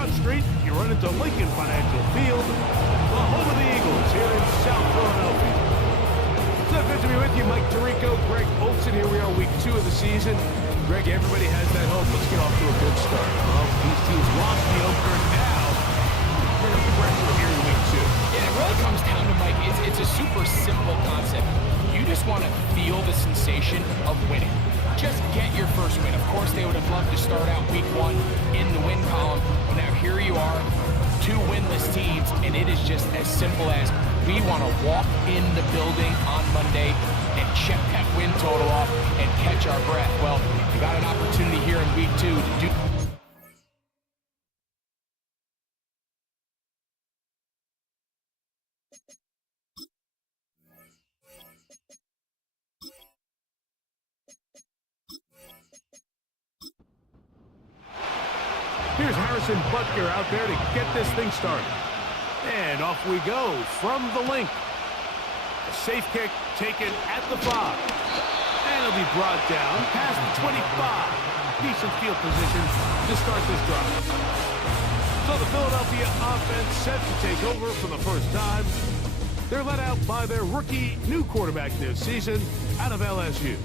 Broad Street, you run into Lincoln Financial Field, the home of the Eagles here in South Philadelphia. So good to be with you, Mike Tirico, Greg Olson. Here we are, week 2 of the season. Greg, everybody has that hope. Let's get off to a good start. Well, these teams lost the opener. Now, we're going to pressure here in week 2. Yeah, it really comes down to, Mike, it's a super simple concept. You just want to feel the sensation of winning. Just get your first win. Of course, they would have loved to start out week 1 in the win column. But now here you are, 2 winless teams, and it is just as simple as we want to walk in the building on Monday and check that win total off and catch our breath. Well, you got an opportunity here in week 2 to do. Here's Harrison Butker out there to get this thing started. And off we go from the link. A safe kick taken at the 5. And it'll be brought down past the 25. Decent field position to start this drive. So the Philadelphia offense set to take over for the first time. They're led out by their rookie new quarterback this season out of LSU.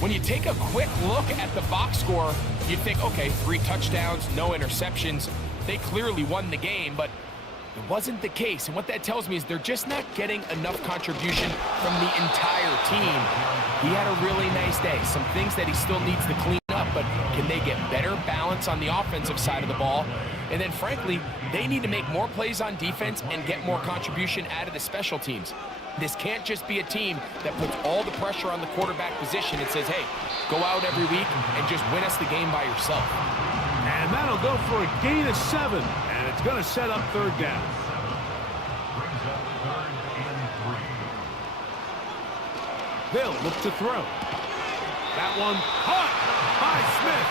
When you take a quick look at the box score, you'd think, okay, 3 touchdowns, no interceptions. They clearly won the game, but it wasn't the case. And what that tells me is they're just not getting enough contribution from the entire team. He had a really nice day. Some things that he still needs to clean up, but can they get better balance on the offensive side of the ball? And then, frankly, they need to make more plays on defense and get more contribution out of the special teams. This can't just be a team that puts all the pressure on the quarterback position and says, hey, go out every week and just win us the game by yourself. And that'll go for a gain of 7, and it's going to set up 3rd down. They'll look to throw. That one caught by Smith.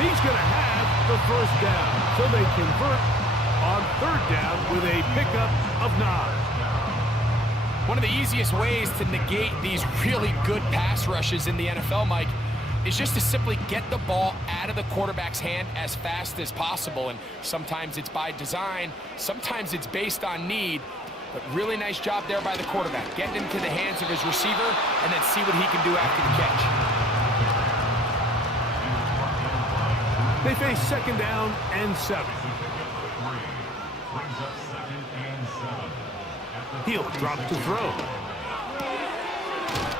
He's going to have the 1st down. So they convert on 3rd down with a pickup of 9. One of the easiest ways to negate these really good pass rushes in the NFL, Mike, is just to simply get the ball out of the quarterback's hand as fast as possible. And sometimes it's by design, sometimes it's based on need. But really nice job there by the quarterback, getting him to the hands of his receiver and then see what he can do after the catch. They face 2nd down and 7. He'll drop to throw.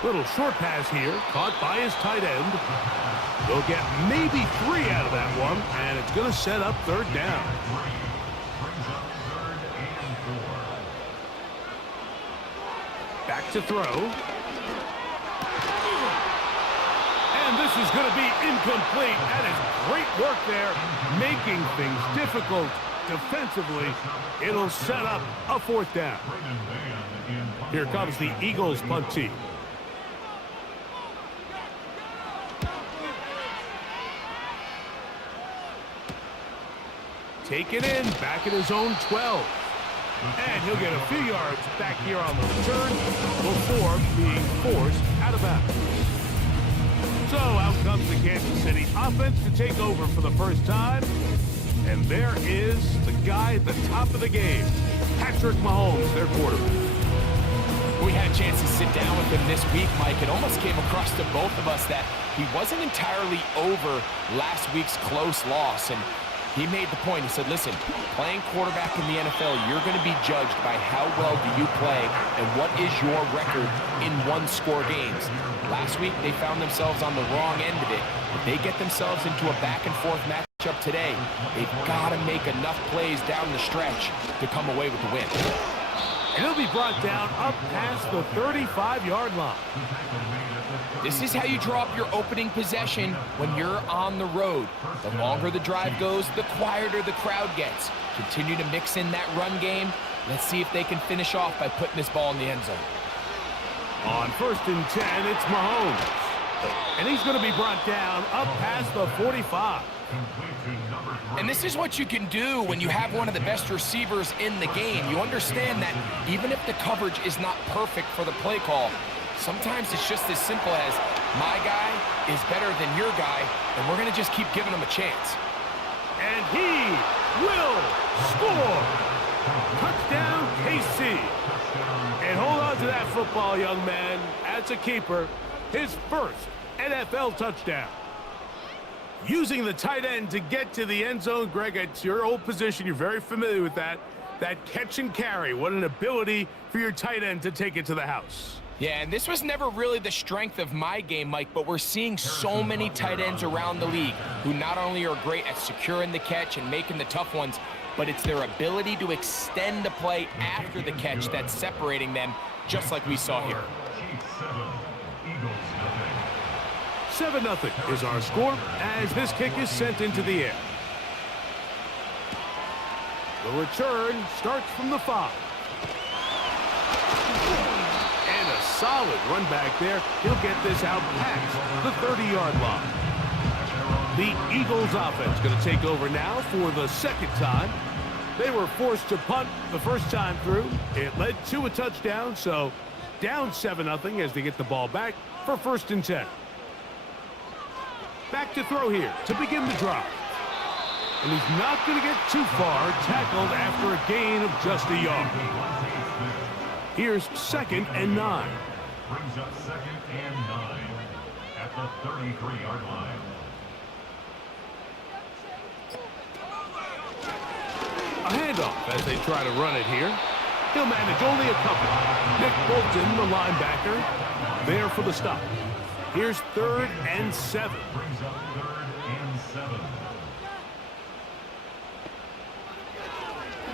Little short pass here, caught by his tight end. They'll get maybe 3 out of that one, and it's going to set up 3rd down. Back to throw. And this is going to be incomplete. That is great work there, making things difficult defensively. It'll set up a 4th down. Here comes the Eagles punt team. Take it in, back at his own 12. And he'll get a few yards back here on the return before being forced out of bounds. So out comes the Kansas City offense to take over for the first time. And there is the guy at the top of the game, Patrick Mahomes, their quarterback. We had a chance to sit down with him this week, Mike. It almost came across to both of us that he wasn't entirely over last week's close loss. And he made the point. He said, listen, playing quarterback in the NFL, you're going to be judged by how well do you play and what is your record in one-score games. Last week, they found themselves on the wrong end of it. If they get themselves into a back-and-forth matchup today, they've got to make enough plays down the stretch to come away with the win. And he'll be brought down up past the 35-yard line. This is how you draw up your opening possession when you're on the road. The longer the drive goes, the quieter the crowd gets. Continue to mix in that run game. Let's see if they can finish off by putting this ball in the end zone. On 1st and 10, it's Mahomes. And he's going to be brought down up past the 45. And this is what you can do when you have one of the best receivers in the game. You understand that even if the coverage is not perfect for the play call, sometimes it's just as simple as my guy is better than your guy, and we're going to just keep giving him a chance. And he will score. Touchdown, KC. And hold on to that football, young man. As a keeper, his first NFL touchdown. Using the tight end to get to the end zone, Greg, it's your old position. You're very familiar with that. That catch and carry. What an ability for your tight end to take it to the house. Yeah, and this was never really the strength of my game, Mike, but we're seeing so many tight ends around the league who not only are great at securing the catch and making the tough ones, but it's their ability to extend the play after the catch that's separating them, just like we saw here. 7-0 is our score as this kick is sent into the air. The return starts from the 5. And a solid run back there. He'll get this out past the 30-yard line. The Eagles offense going to take over now for the second time. They were forced to punt the first time through. It led to a touchdown, so down 7-0 as they get the ball back for 1st and 10. Back to throw here to begin the drive. And he's not going to get too far, tackled after a gain of just a yard. Here's 2nd and 9. Brings up 2nd and 9 at the 33-yard line. A handoff as they try to run it here. He'll manage only a couple. Nick Bolton, the linebacker, there for the stop. Here's 3rd and 7. Brings up 3rd and 7.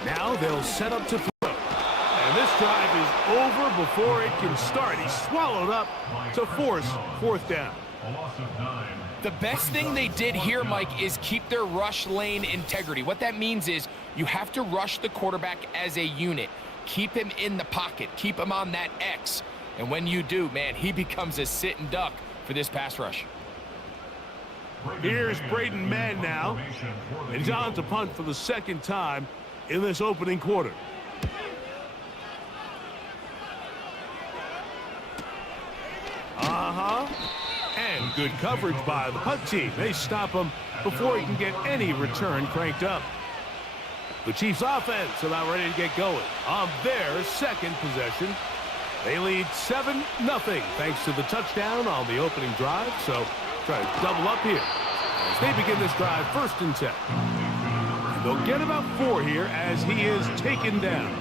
Now they'll set up to throw. And this drive is over before it can start. He's swallowed up to force 4th down. A loss of 9. The best thing they did here, Mike, is keep their rush lane integrity. What that means is you have to rush the quarterback as a unit. Keep him in the pocket. Keep him on that X. And when you do, man, he becomes a sitting duck for this pass rush. Here's Braden Mann now. And he's on to punt for the 2nd time in this opening quarter. And good coverage by the punt team. They stop him before he can get any return cranked up. The Chiefs offense about ready to get going on their 2nd possession. They lead 7-0 thanks to the touchdown on the opening drive. So try to double up here as they begin this drive 1st and 10. And they'll get about 4 here as he is taken down.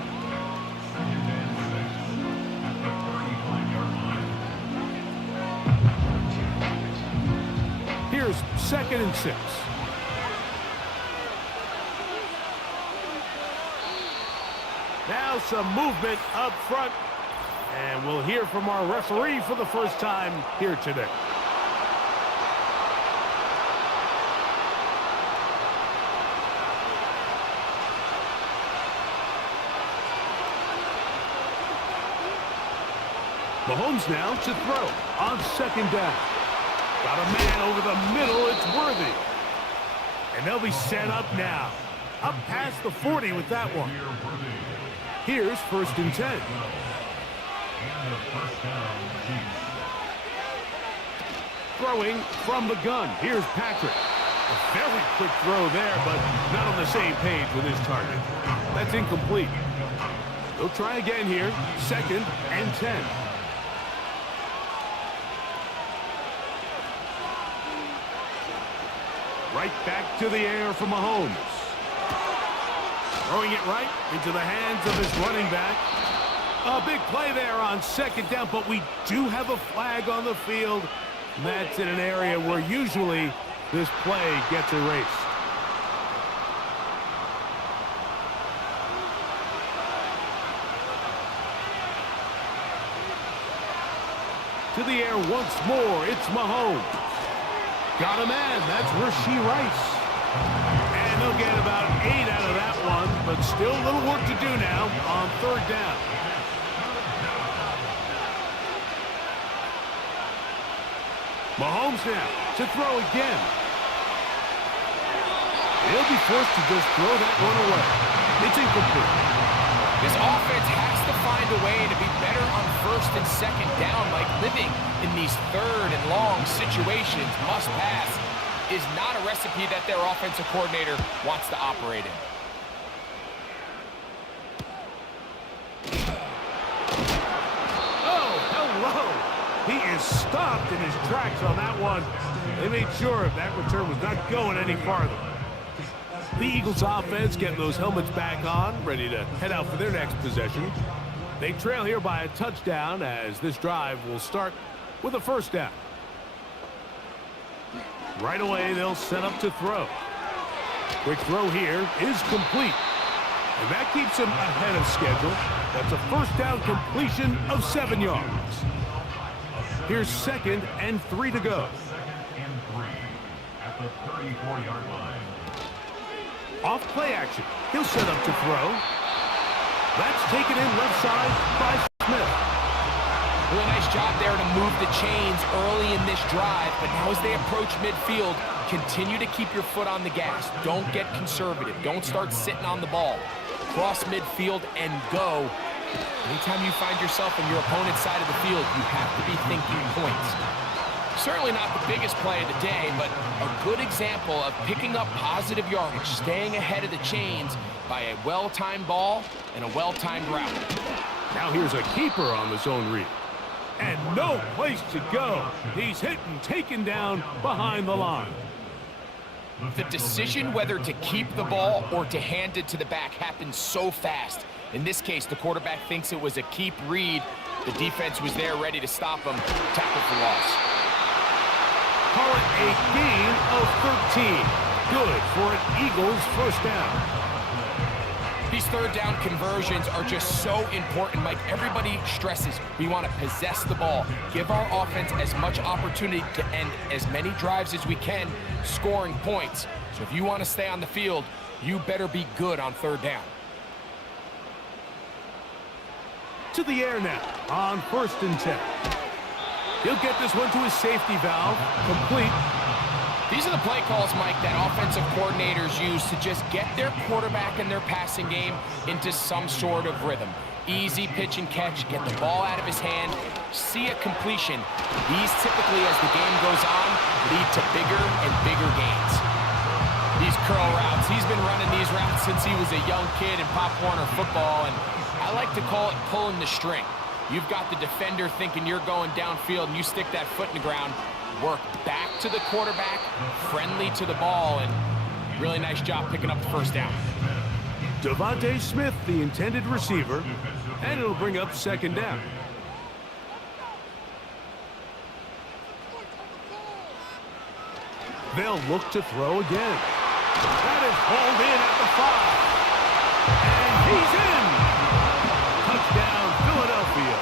Here's 2nd and 6. Now some movement up front. And we'll hear from our referee for the first time here today. Mahomes now to throw on 2nd down. Got a man over the middle. It's Worthy. And they'll be set up now. Up past the 40 with that one. Here's 1st and 10. And the 1st down, Chiefs. Throwing from the gun. Here's Patrick. A very quick throw there, but not on the same page with his target. That's incomplete. They'll try again here. 2nd and 10. Right back to the air for Mahomes. Throwing it right into the hands of his running back. A big play there on 2nd down, but we do have a flag on the field. That's in an area where usually this play gets erased. To the air once more, it's Mahomes. Got a man, that's Rashee Rice. And they'll get about 8 out of that one, but still a little work to do now on 3rd down. Mahomes now to throw again. He'll be forced to just throw that one away. It's incomplete. This offense has to find a way to be better on 1st and 2nd down, like living in these 3rd and long situations, must pass. is not a recipe that their offensive coordinator wants to operate in. Oh, hello. He is stopped in his tracks on that one. They made sure that return was not going any farther. The Eagles offense getting those helmets back on, ready to head out for their next possession. They trail here by a touchdown as this drive will start with a first down. Right away, they'll set up to throw. Quick throw here is complete. And that keeps him ahead of schedule. That's a first down completion of 7 yards. Here's 2nd and 3 to go. 2nd and 3 at the 34-yard line. Off play action. He'll set up to throw. That's taken in left side by Smith. Really nice job there to move the chains early in this drive, but now as they approach midfield, continue to keep your foot on the gas. Don't get conservative. Don't start sitting on the ball. Cross midfield and go. Anytime you find yourself on your opponent's side of the field, you have to be thinking points. Certainly not the biggest play of the day, but a good example of picking up positive yardage, staying ahead of the chains by a well-timed ball and a well-timed route. Now here's a keeper on the zone read. And no place to go. He's hit and taken down behind the line. The decision whether to keep the ball or to hand it to the back happens so fast. In this case, the quarterback thinks it was a keep read. The defense was there ready to stop him. Tackle for loss. Call it a gain of 13. Good for an Eagles first down. These third down conversions are just so important, Mike. Everybody stresses we want to possess the ball, give our offense as much opportunity to end as many drives as we can, scoring points. So if you want to stay on the field, you better be good on third down. To the air now on 1st and 10. He'll get this one to his safety valve, complete. These are the play calls, Mike, that offensive coordinators use to just get their quarterback and their passing game into some sort of rhythm. Easy pitch and catch, get the ball out of his hand, see a completion. These typically, as the game goes on, lead to bigger and bigger gains. These curl routes, he's been running these routes since he was a young kid in Pop Warner football, and I like to call it pulling the string. You've got the defender thinking you're going downfield, and you stick that foot in the ground, work back to the quarterback, friendly to the ball, and really nice job picking up the first down. Devontae Smith, the intended receiver, and it'll bring up 2nd down. They'll look to throw again. That is hauled in at the 5. And he's in. Touchdown, Philadelphia.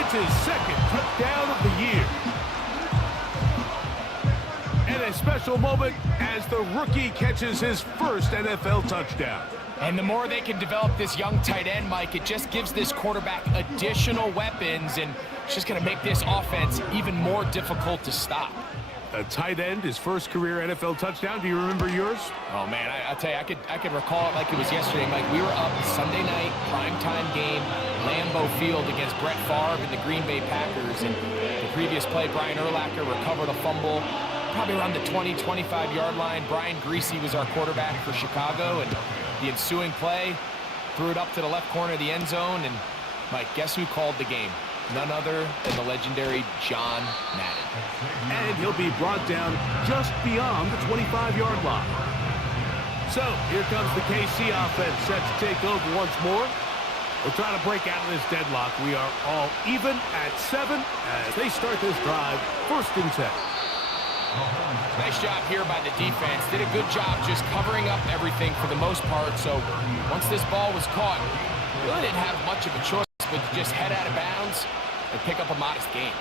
It's his 2nd touchdown of the year. And a special moment as the rookie catches his first NFL touchdown. And the more they can develop this young tight end, Mike, it just gives this quarterback additional weapons, and it's just going to make this offense even more difficult to stop. A tight end, his first career NFL touchdown. Do you remember yours? Oh, man, I'll tell you, I could recall it like it was yesterday, Mike. We were up Sunday night, primetime game, Lambeau Field against Brett Favre and the Green Bay Packers. And the previous play, Brian Urlacher recovered a fumble, probably around the 20, 25-yard line. Brian Greasy was our quarterback for Chicago, and the ensuing play, threw it up to the left corner of the end zone, and, Mike, guess who called the game? None other than the legendary John Madden. And he'll be brought down just beyond the 25-yard line. So, here comes the KC offense set to take over once more. We're trying to break out of this deadlock. We are all even at 7 as they start this drive, 1st and 10. Nice job here by the defense. Did a good job just covering up everything for the most part. So once this ball was caught, really didn't have much of a choice but to just head out of bounds and pick up a modest gain.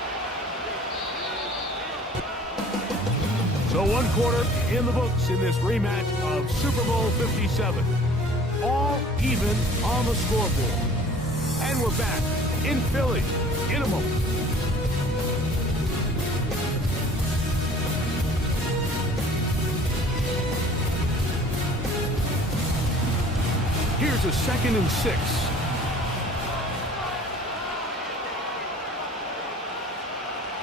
So 1 quarter in the books in this rematch of Super Bowl 57. All even on the scoreboard. And we're back in Philly in a moment. Here's a 2nd and 6.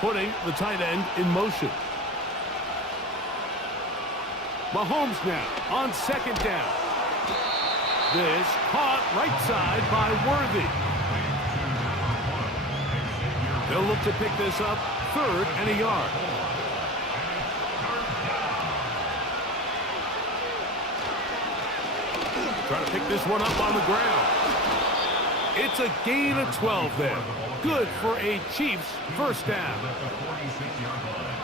Putting the tight end in motion. Mahomes now on second down. This caught right side by Worthy. They'll look to pick this up 3rd and a yard. Trying to pick this one up on the ground. It's a gain of 12 there. Good for a Chiefs first down.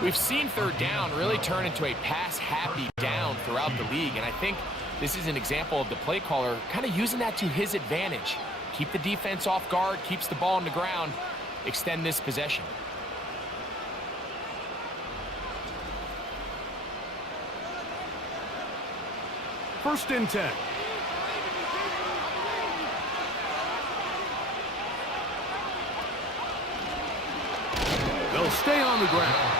We've seen 3rd down really turn into a pass-happy down throughout the league, and I think this is an example of the play caller kind of using that to his advantage. Keep the defense off guard, keeps the ball on the ground, extend this possession. First and 10. They'll stay on the ground.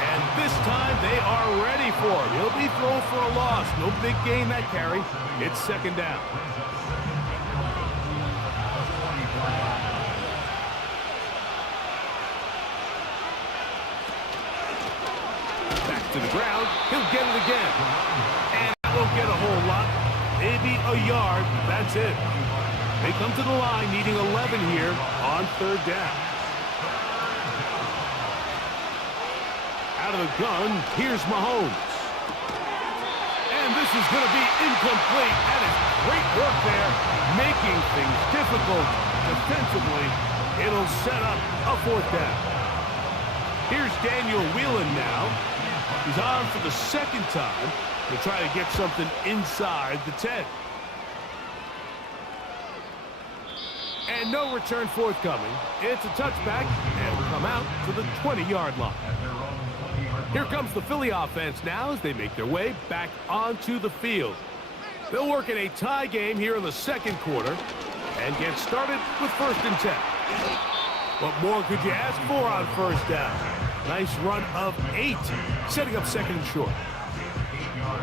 And this time they are ready for it. He'll be thrown for a loss. No big gain that carry. It's second down. Back to the ground. He'll get it again. And won't get a whole lot. Maybe a yard. That's it. They come to the line needing 11 here on 3rd down. Out of the gun, here's Mahomes. And this is going to be incomplete. That is great work there, making things difficult defensively. It'll set up a 4th down. Here's Daniel Whelan now. He's on for the 2nd time to try to get something inside the 10. And no return forthcoming. It's a touchback, and will come out to the 20-yard line. Here comes the Philly offense now as they make their way back onto the field. They'll work in a tie game here in the 2nd quarter and get started with 1st and 10. What more could you ask for on 1st down? Nice run of 8, setting up 2nd and short.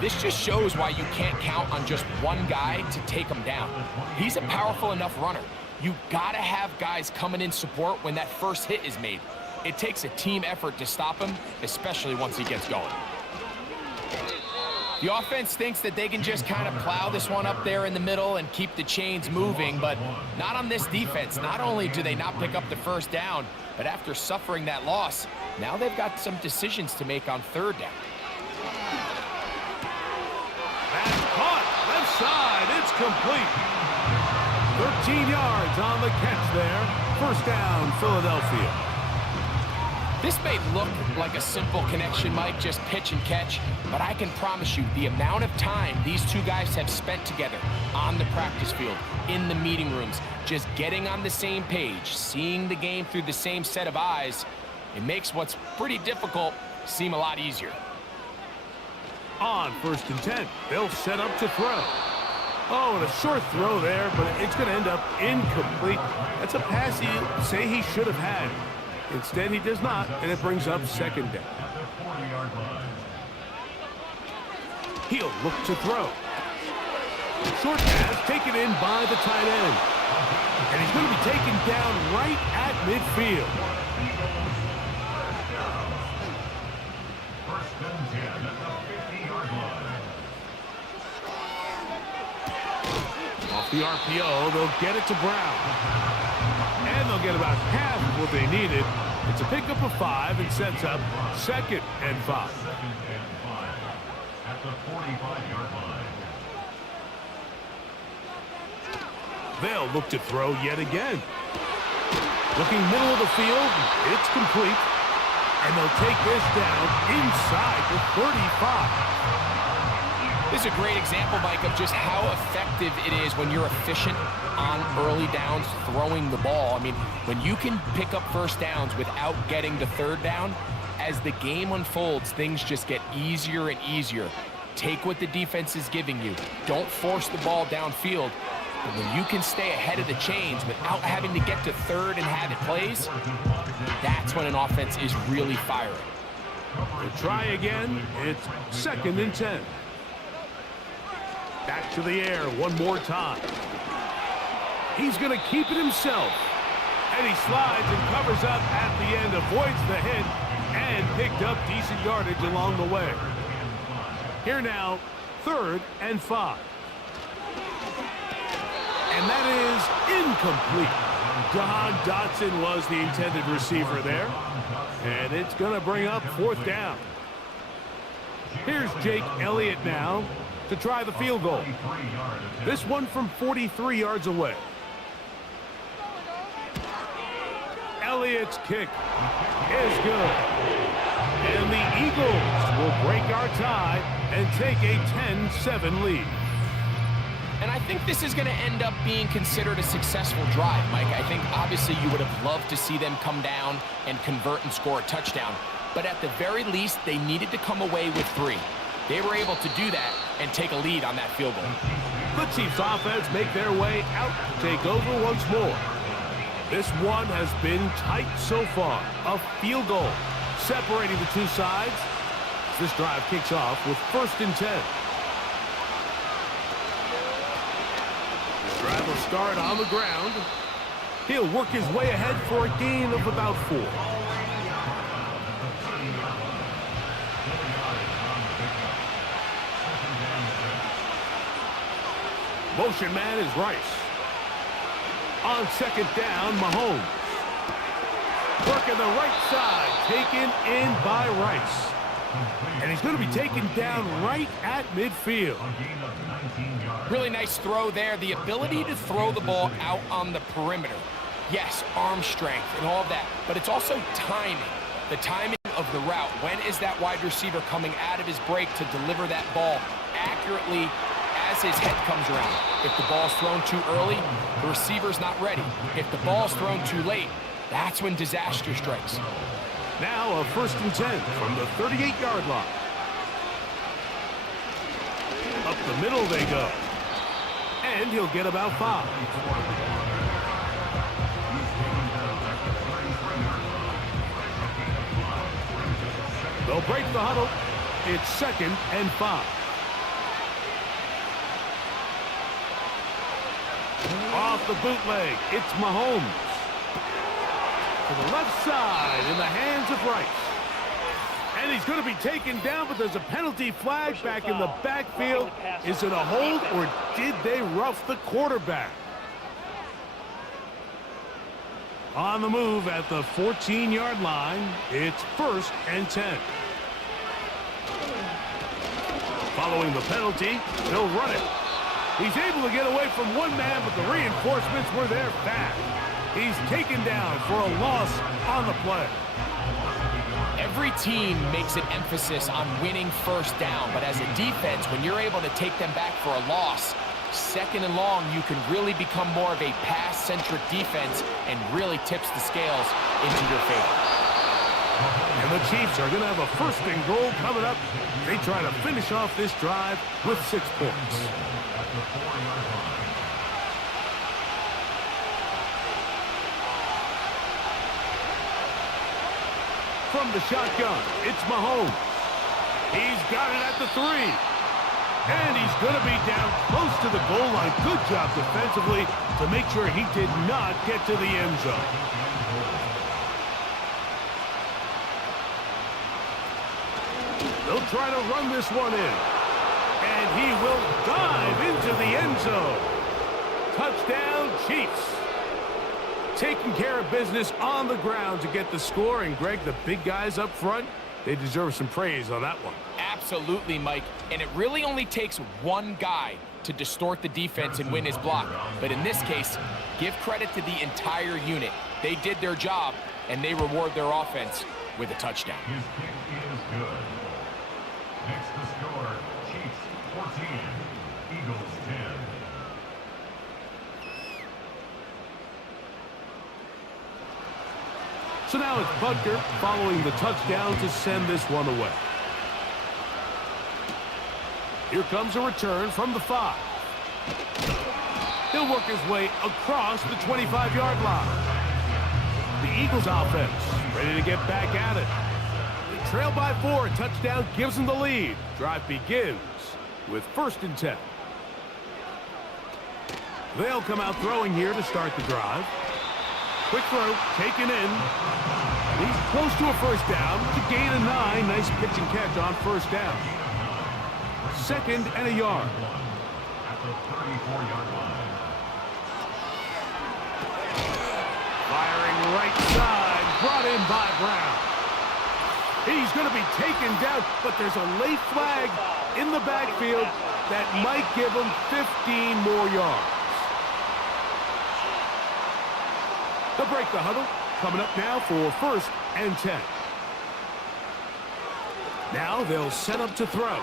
This just shows why you can't count on just one guy to take him down. He's a powerful enough runner. You gotta have guys coming in support when that first hit is made. It takes a team effort to stop him, especially once he gets going. The offense thinks that they can just kind of plow this one up there in the middle and keep the chains moving, but not on this defense. Not only do they not pick up the 1st down, but after suffering that loss, now they've got some decisions to make on 3rd down. That's caught. Left side. It's complete. 13 yards on the catch there. 1st down, Philadelphia. This may look like a simple connection, Mike, just pitch and catch, but I can promise you the amount of time these two guys have spent together on the practice field, in the meeting rooms, just getting on the same page, seeing the game through the same set of eyes, it makes what's pretty difficult seem a lot easier. On 1st and 10, they'll set up to throw. Oh, and a short throw there, but it's going to end up incomplete. That's a pass you say he should have had. Instead, he does not, and it brings up 2nd down. He'll look to throw. Short pass taken in by the tight end. And he's going to be taken down right at midfield. 1st and 10 at the 50-yard line. Off the RPO, they'll get it to Brown. And they'll get about half of what they needed. It's a pickup of 5 and sets up 2nd and 5. 2nd and 5 at the 45-yard line. They'll look to throw yet again. Looking middle of the field, it's complete. And they'll take this down inside the 35. This is a great example, Mike, of just how effective it is when you're efficient on early downs throwing the ball. I mean, when you can pick up 1st downs without getting the 3rd down, as the game unfolds, things just get easier and easier. Take what the defense is giving you. Don't force the ball downfield. But when you can stay ahead of the chains without having to get to 3rd and have it plays, that's when an offense is really firing. They'll try again. It's 2nd and 10. Back to the air one more time. He's going to keep it himself. And he slides and covers up at the end, avoids the hit, and picked up decent yardage along the way. Here now, 3rd and 5. And that is incomplete. Jahan Dotson was the intended receiver there. And it's going to bring up 4th down. Here's Jake Elliott now to try the field goal. This one from 43 yards away. Elliott's kick is good. And the Eagles will break our tie and take a 10-7 lead. And I think this is going to end up being considered a successful drive, Mike. I think obviously you would have loved to see them come down and convert and score a touchdown. But at the very least, they needed to come away with 3. They were able to do that and take a lead on that field goal. The Chiefs offense make their way out to take over once more. This one has been tight so far. A field goal separating the two sides. This drive kicks off with 1st and 10. The drive will start on the ground. He'll work his way ahead for a gain of about 4. Motion man is Rice. On 2nd down, Mahomes. Working the right side, taken in by Rice. And he's going to be taken down right at midfield. Really nice throw there. The ability to throw the ball out on the perimeter. Yes, arm strength and all of that, but it's also timing. The timing of the route. When is that wide receiver coming out of his break to deliver that ball accurately as his head comes around? If the ball's thrown too early, the receiver's not ready. If the ball's thrown too late, that's when disaster strikes. Now a 1st and 10 from the 38-yard line. Up the middle they go. And he'll get about 5. They'll break the huddle. It's 2nd and 5. Off the bootleg, it's Mahomes. To the left side in the hands of Rice. And he's going to be taken down, but there's a penalty flag back in the backfield. Is it a hold, or did they rough the quarterback? On the move at the 14-yard line, it's 1st and 10. Following the penalty, he'll run it. He's able to get away from one man, but the reinforcements were there fast. He's taken down for a loss on the play. Every team makes an emphasis on winning 1st down, but as a defense, when you're able to take them back for a loss, 2nd and long, you can really become more of a pass-centric defense and really tips the scales into your favor. And the Chiefs are going to have a 1st and goal coming up. They try to finish off this drive with 6 points. From the shotgun, it's Mahomes. He's got it at the 3. And he's going to be down close to the goal line. Good job defensively to make sure he did not get to the end zone. They'll try to run this one in. And he will dive into the end zone. Touchdown, Chiefs. Taking care of business on the ground to get the score. And, Greg, the big guys up front, they deserve some praise on that one. Absolutely, Mike. And it really only takes one guy to distort the defense and win his block. But in this case, give credit to the entire unit. They did their job, and they reward their offense with a touchdown. His kick is good. Next the score, Chiefs 14, Eagles 10. So now it's Butker following the touchdown to send this one away. Here comes a return from the 5. He'll work his way across the 25-yard line. The Eagles offense ready to get back at it. They trail by 4. A touchdown gives them the lead. Drive begins with 1st and 10. They'll come out throwing here to start the drive. Quick throw, taken in. He's close to a 1st down to gain a 9. Nice pitch and catch on 1st down. 2nd and a yard. At the 34-yard line. Firing right side, brought in by Brown. He's going to be taken down, but there's a late flag in the backfield that might give him 15 more yards. They'll break the huddle. Coming up now for 1st and 10. Now they'll set up to throw.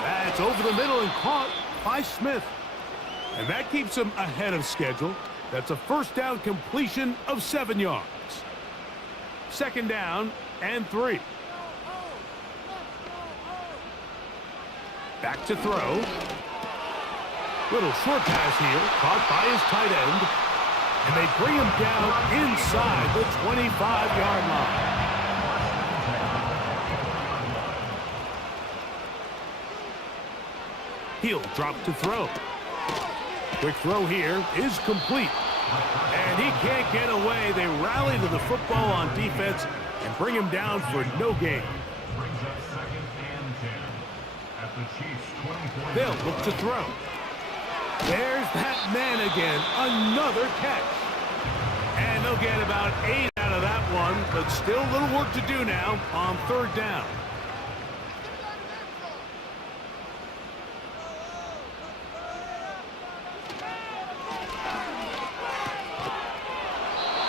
That's over the middle and caught by Smith. And that keeps him ahead of schedule. That's a 1st down completion of 7 yards. 2nd down and 3. Back to throw. Little short pass here, caught by his tight end. And they bring him down inside the 25-yard line. He'll drop to throw. Quick throw here is complete. And he can't get away. They rally to the football on defense and bring him down for no gain. Brings up 2nd and 10. At the Chiefs' 24. They'll look to throw. There's that man again. Another catch. And they'll get about 8 out of that one, but still a little work to do now on 3rd down.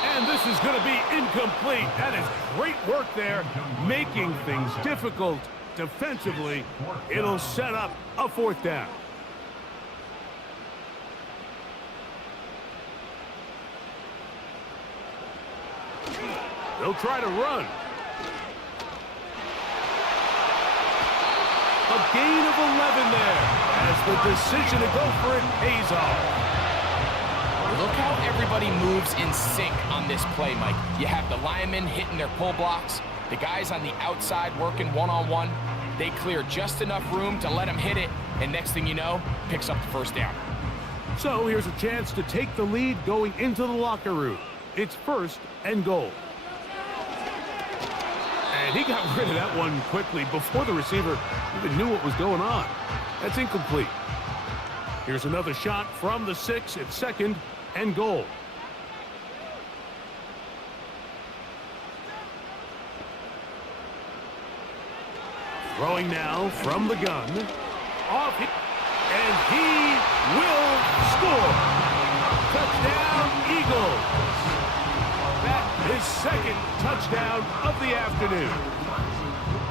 And this is going to be incomplete. That is great work there, making things difficult defensively. It'll set up a 4th down. They'll try to run. A gain of 11 there as the decision to go for it pays off. Look how everybody moves in sync on this play, Mike. You have the linemen hitting their pull blocks, the guys on the outside working one-on-one. They clear just enough room to let him hit it, and next thing you know, picks up the 1st down. So here's a chance to take the lead going into the locker room. It's 1st and goal. And he got rid of that one quickly before the receiver even knew what was going on. That's incomplete. Here's another shot from the 6 at 2nd and goal. Throwing now from the gun. Off, and he will score. Touchdown, Eagles. His 2nd touchdown of the afternoon.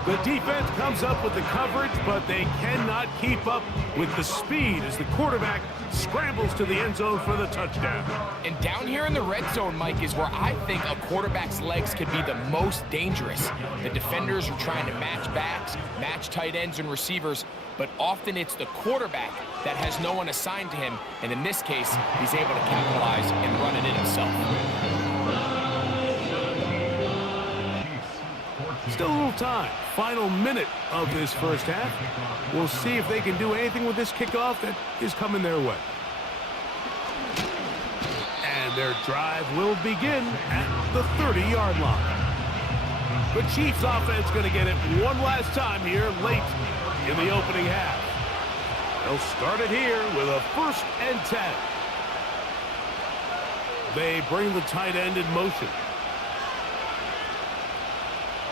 The defense comes up with the coverage, but they cannot keep up with the speed as the quarterback scrambles to the end zone for the touchdown. And down here in the red zone, Mike, is where I think a quarterback's legs could be the most dangerous. The defenders are trying to match backs, match tight ends and receivers, but often it's the quarterback that has no one assigned to him, and in this case, he's able to capitalize and run it in himself. Still a little time. Final minute of this 1st half. We'll see if they can do anything with this kickoff that is coming their way. And their drive will begin at the 30-yard line. The Chiefs offense going to get it one last time here late in the opening half. They'll start it here with a 1st and 10. They bring the tight end in motion.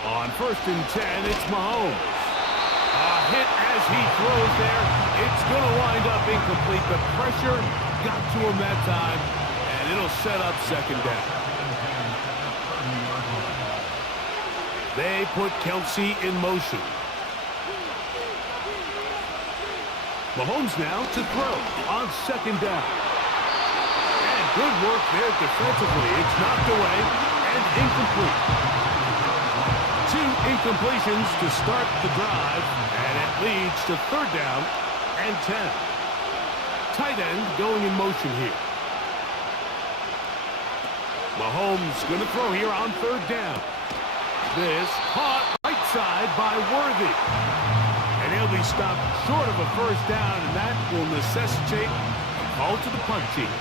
On 1st and 10, it's Mahomes. A hit as he throws there. It's going to wind up incomplete. The pressure got to him that time, and it'll set up 2nd down. They put Kelsey in motion. Mahomes now to throw on 2nd down. And good work there defensively. It's knocked away and incomplete. 2 incompletions to start the drive, and it leads to 3rd down and 10. Tight end going in motion here. Mahomes going to throw here on 3rd down. This caught right side by Worthy. And he'll be stopped short of a 1st down, and that will necessitate a call to the punt team.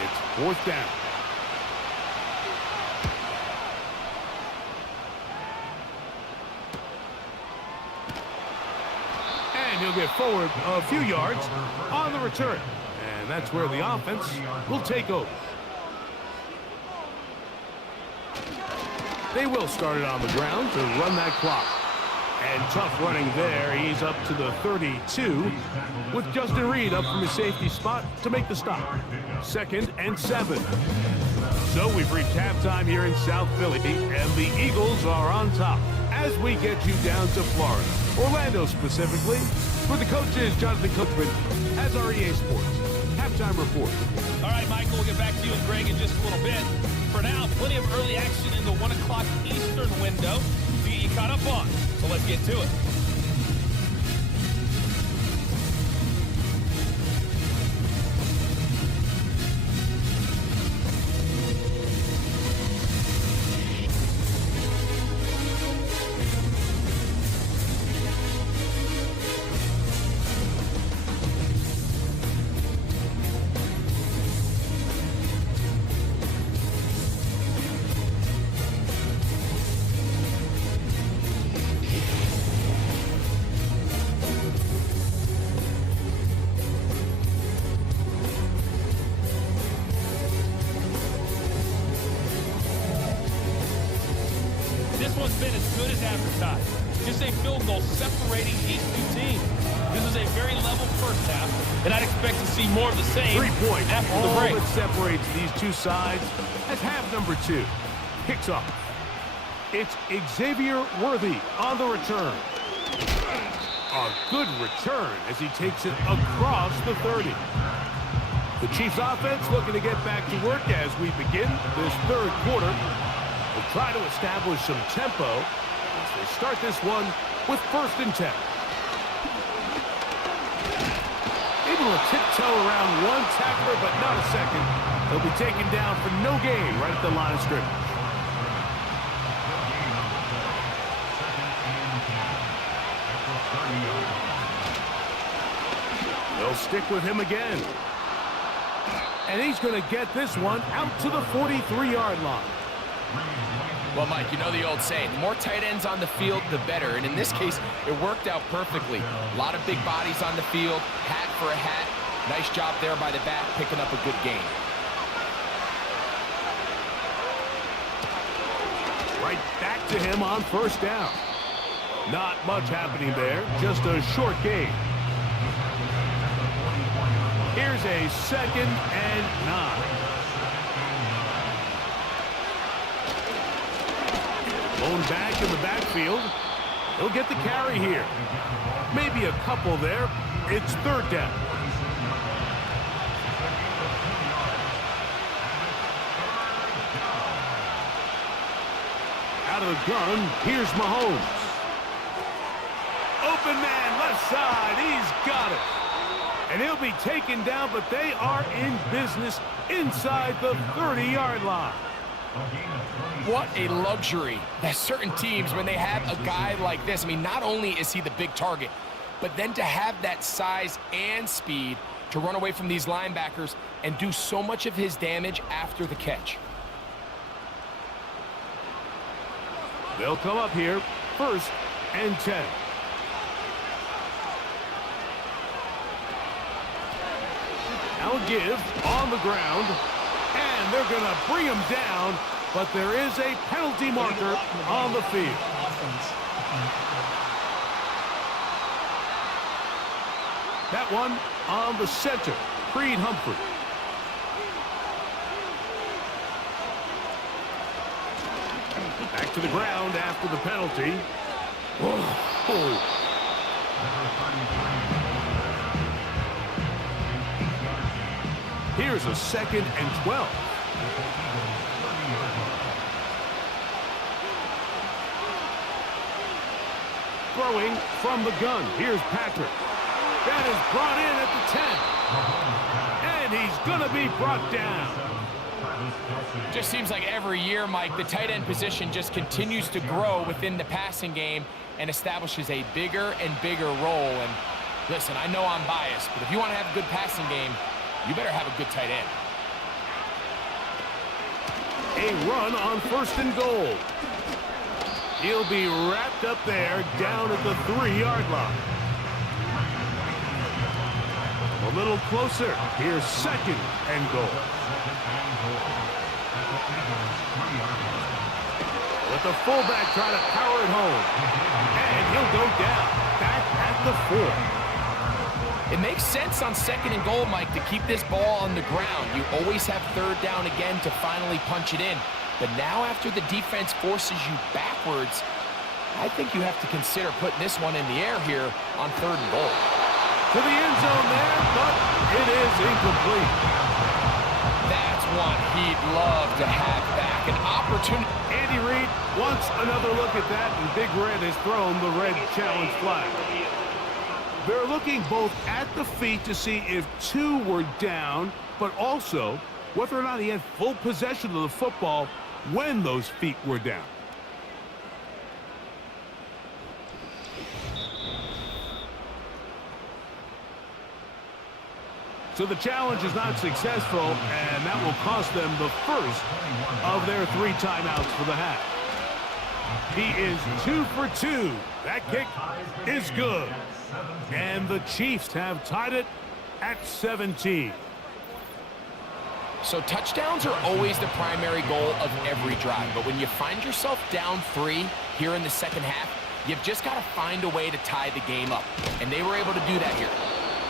It's 4th down. And he'll get forward a few yards on the return. And that's where the offense will take over. They will start it on the ground to run that clock. And tough running there. He's up to the 32 with Justin Reed up from his safety spot to make the stop. 2nd and 7. So we've reached halftime here in South Philly, and the Eagles are on top as we get you down to Florida, Orlando specifically, where the coach is Jonathan Cookman has our EA Sports halftime report. All right, Michael, we'll get back to you and Greg in just a little bit. For now, plenty of early action in the 1 o'clock Eastern window to get you caught up on. So let's get to it. Been as good as advertised. Just a field goal separating these two teams. This is a very level first half, and I'd expect to see more of the same 3 points. after All the break. that separates these two sides as half number 2 kicks off. It's Xavier Worthy on the return. A good return as he takes it across the 30. The Chiefs offense looking to get back to work as we begin this 3rd quarter. Will try to establish some tempo as they start this one with 1st and 10. Able to tiptoe around one tackler, but not a second. They'll be taken down for no gain right at the line of scrimmage. They'll stick with him again. And he's going to get this one out to the 43-yard line. Well, Mike, you know the old saying, the more tight ends on the field, the better. And in this case, it worked out perfectly. A lot of big bodies on the field, hat for a hat. Nice job there by the back, picking up a good gain. Right back to him on 1st down. Not much happening there, just a short gain. Here's a 2nd and 9. Blown back in the backfield. He'll get the carry here. Maybe a couple there. It's 3rd down. Out of the gun, here's Mahomes. Open man, left side. He's got it. And he'll be taken down, but they are in business inside the 30-yard line. What a luxury that certain teams, when they have a guy like this, I mean, not only is he the big target, but then to have that size and speed to run away from these linebackers and do so much of his damage after the catch. They'll come up here, 1st and 10. Now a give on the ground, and they're going to bring him down, but there is a penalty marker on the field. That one on the center, Creed Humphrey. Back to the ground after the penalty. Oh. Here's a 2nd and 12. Throwing from the gun. Here's Patrick. That is brought in at the 10. And he's going to be brought down. Just seems like every year, Mike, the tight end position just continues to grow within the passing game and establishes a bigger and bigger role. And listen, I know I'm biased, but if you want to have a good passing game, you better have a good tight end. A run on 1st and goal. He'll be wrapped up there down at the 3-yard line. A little closer. Here's second and goal. Let the fullback try to power it home. And he'll go down. Back at the 4. It makes sense on second and goal, Mike, to keep this ball on the ground. You always have third down again to finally punch it in. But now after the defense forces you backwards, I think you have to consider putting this one in the air here on third and goal. To the end zone there, but it is incomplete. That's one he'd love to have back. An opportunity. Andy Reid wants another look at that, and Big Red has thrown the red challenge flag. They're looking both at the feet to see if 2 were down, but also whether or not he had full possession of the football when those feet were down. So the challenge is not successful, and that will cost them the first of their 3 timeouts for the half. He is 2 for 2. That kick is good. And the Chiefs have tied it at 17. So touchdowns are always the primary goal of every drive. But when you find yourself down 3 here in the second half, you've just got to find a way to tie the game up. And they were able to do that here.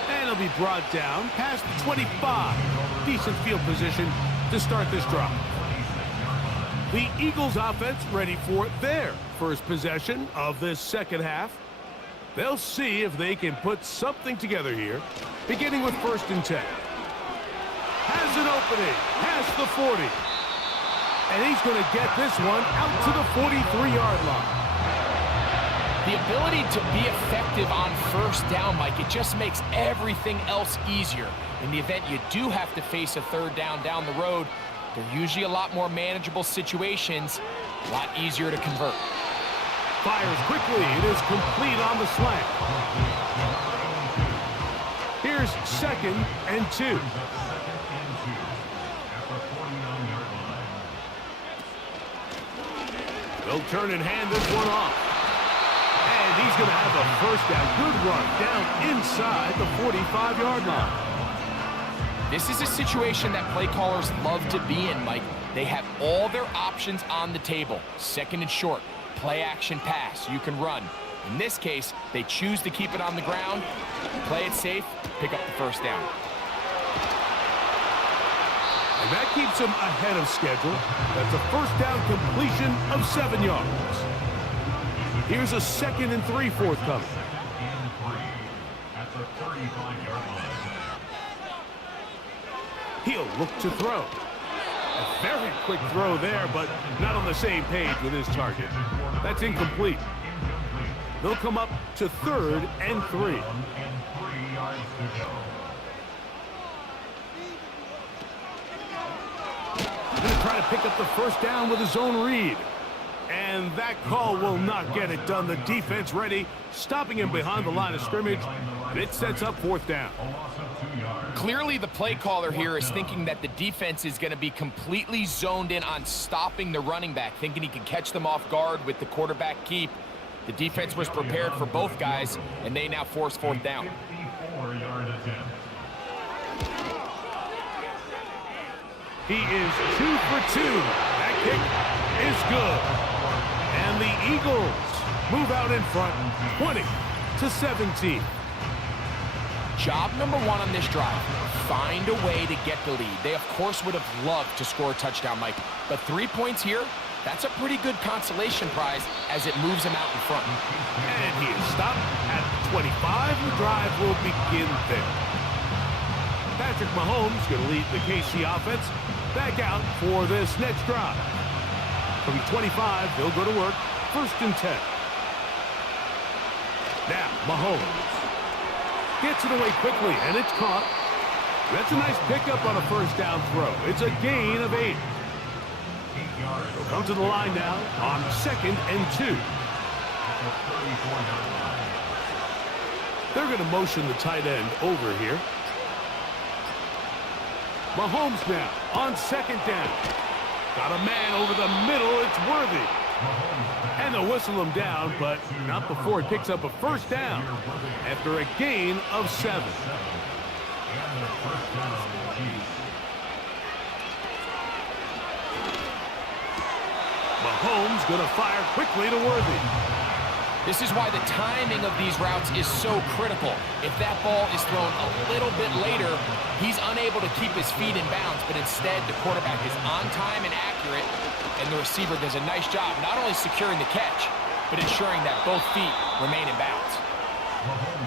And it'll be brought down past the 25. Decent field position to start this drive. The Eagles offense ready for their first possession of this second half. They'll see if they can put something together here, beginning with 1st and 10. Has an opening, past the 40. And he's going to get this one out to the 43-yard line. The ability to be effective on 1st down, Mike, it just makes everything else easier. In the event you do have to face a 3rd down the road, they're usually a lot more manageable situations, a lot easier to convert. Fires quickly. It is complete on the slant. Here's 2nd and 2. They'll turn and hand this one off. And he's going to have a 1st down. Good run down inside the 45-yard line. This is a situation that play callers love to be in, Mike. They have all their options on the table. 2nd and short, play action pass, you can run. In this case, they choose to keep it on the ground, play it safe, pick up the 1st down. And that keeps them ahead of schedule. That's a 1st down completion of 7 yards. Here's a 2nd and 3 forthcoming. At the 35-yard line. He'll look to throw. A very quick throw there, but not on the same page with his target. That's incomplete. They'll come up to 3rd and 3. And 3 yards to go. Going to try to pick up the 1st down with his own read. And that call will not get it done. The defense ready, stopping him behind the line of scrimmage. And it sets up 4th down. Clearly, the play caller here is thinking that the defense is going to be completely zoned in on stopping the running back, thinking he can catch them off guard with the quarterback keep. The defense was prepared for both guys, and they now force 4th down. 54-yard attempt. He is 2 for 2. That kick is good. And the Eagles move out in front, 20-17. Job number 1 on this drive, find a way to get the lead. They, of course, would have loved to score a touchdown, Mike. But 3 points here, that's a pretty good consolation prize as it moves them out in front. And he is stopped at 25. The drive will begin there. Patrick Mahomes going to lead the KC offense back out for this next drive. From 25, they'll go to work. 1st and 10. Now, Mahomes gets it away quickly, and it's caught. That's a nice pickup on a 1st down throw. It's a gain of 8. They'll come to the line now on 2nd and 2. They're going to motion the tight end over here. Mahomes now on 2nd down. Got a man over the middle. It's Worthy. And they'll whistle him down, but not before he picks up a 1st down after a gain of 7. And the first down, Chiefs. Mahomes going to fire quickly to Worthy. This is why the timing of these routes is so critical. If that ball is thrown a little bit later, he's unable to keep his feet in bounds, but instead the quarterback is on time and accurate, and the receiver does a nice job not only securing the catch, but ensuring that both feet remain in bounds.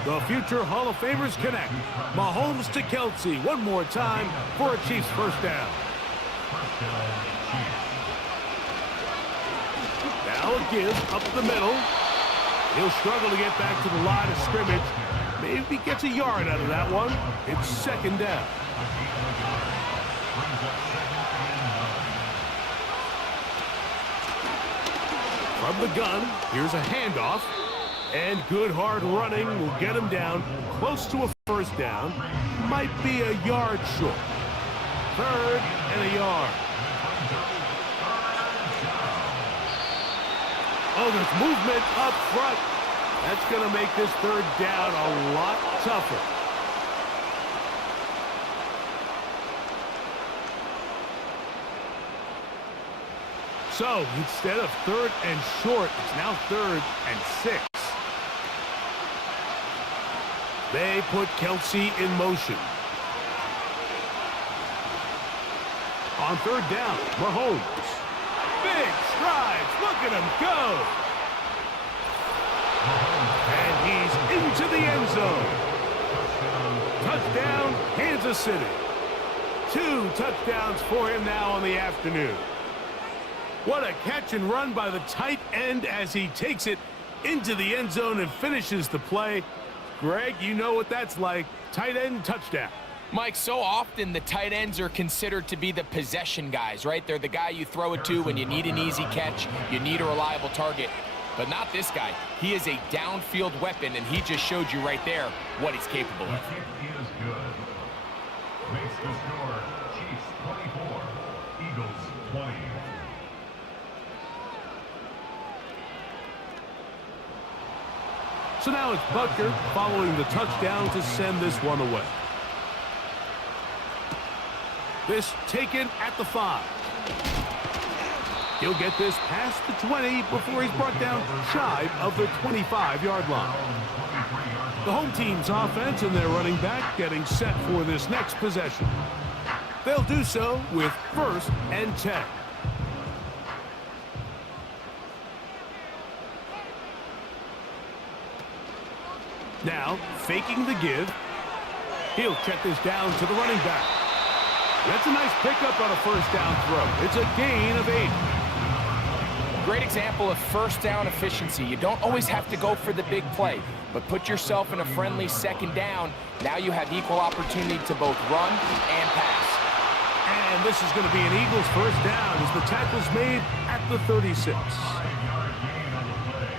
The future Hall of Famers connect. Mahomes to Kelsey one more time for a Chiefs first down. First down, Chiefs. Now a give up the middle. He'll struggle to get back to the line of scrimmage. Maybe gets a yard out of that one. It's second down. From the gun, here's a handoff. And good hard running will get him down close to a first down. Might be a yard short. Third and a yard. Oh, there's movement up front. That's going to make this third down a lot tougher. So, instead of third and short, it's now third and 6. They put Kelsey in motion. On third down, Mahomes. Big strides. Look at him go. And he's into the end zone. Touchdown, Kansas City. 2 touchdowns for him now on the afternoon. What a catch and run by the tight end as he takes it into the end zone and finishes the play. Greg, you know what that's like. Tight end touchdown. Mike, so often the tight ends are considered to be the possession guys, right? They're the guy you throw it to when you need an easy catch, you need a reliable target. But not this guy. He is a downfield weapon, and he just showed you right there what he's capable of. The kick is good. Makes the score Chiefs 24, Eagles 20. So now it's Butker following the touchdown to send this one away. This taken at the 5. He'll get this past the 20 before he's brought down shy of the 25-yard line. The home team's offense and their running back getting set for this next possession. They'll do so with 1st and 10. Now, faking the give. He'll check this down to the running back. That's a nice pickup on a first down throw. It's a gain of 8. Great example of first down efficiency. You don't always have to go for the big play, but put yourself in a friendly second down. Now you have equal opportunity to both run and pass. And this is going to be an Eagles first down as the tackle's made at the 36. 5-yard gain on the play.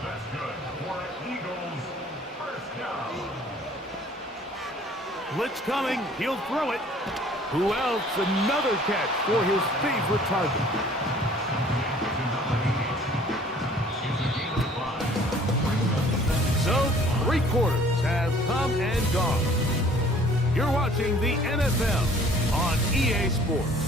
That's good for Eagles first down. Blitz coming. He'll throw it. Who else? Another catch for his favorite target. So, 3 quarters have come and gone. You're watching the NFL on EA Sports.